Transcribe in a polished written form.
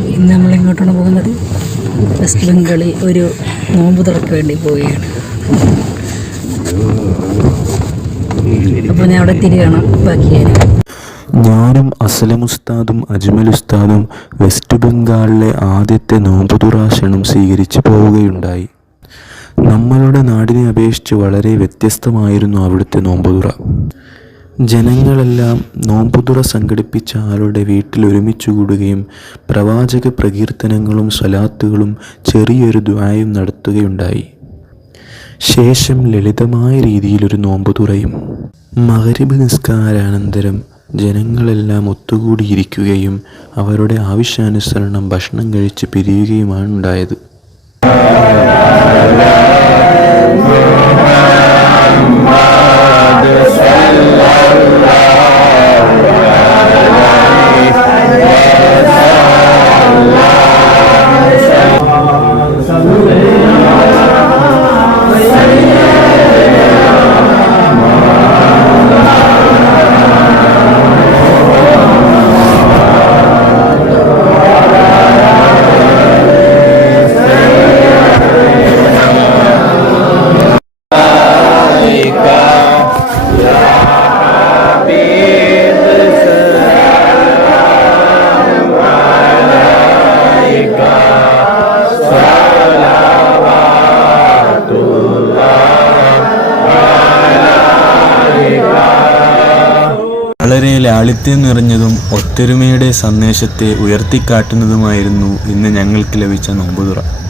ഇന്ന് നമ്മൾ എങ്ങോട്ടാണ് പോകുന്നത്? വെസ്റ്റ് ബംഗാളിൽ ഒരു നോമ്പ് തുറക്ക് വേണ്ടി പോവുകയാണ്. അപ്പോൾ ഞാൻ അവിടെ തിരികണം ബാക്കിയായിരുന്നു. ഞാനും അസ്ലം ഉസ്താദും അജ്മൽ ഉസ്താദും വെസ്റ്റ് ബംഗാളിലെ ആദ്യത്തെ നോമ്പുതുറ ക്ഷണം സ്വീകരിച്ചു പോവുകയുണ്ടായി. നമ്മളുടെ നാടിനെ അപേക്ഷിച്ച് വളരെ വ്യത്യസ്തമായിരുന്നു അവിടുത്തെ നോമ്പുതുറ. ജനങ്ങളെല്ലാം നോമ്പുതുറ സംഘടിപ്പിച്ച ആളുടെ വീട്ടിൽ ഒരുമിച്ച് കൂടുകയും പ്രവാചക പ്രകീർത്തനങ്ങളും സ്വലാത്തുകളും ചെറിയൊരു ദുആയും നടത്തുകയുണ്ടായി. ശേഷം ലളിതമായ രീതിയിലൊരു നോമ്പുതുറയും. മഗ്‌രിബ് നിസ്കാരാനന്തരം ജനങ്ങളെല്ലാം ഒത്തുകൂടിയിരിക്കുകയും അവരുടെ ആവശ്യാനുസരണം ഭക്ഷണം കഴിച്ച് പിരിയുകയുമാണ് ഉണ്ടായത്. വളരെ ലാളിത്യം നിറഞ്ഞതും ഒത്തൊരുമയുടെ സന്ദേശത്തെ ഉയർത്തിക്കാട്ടുന്നതുമായിരുന്നു ഇന്ന് ഞങ്ങൾക്ക് ലഭിച്ച നോമ്പുതുറ.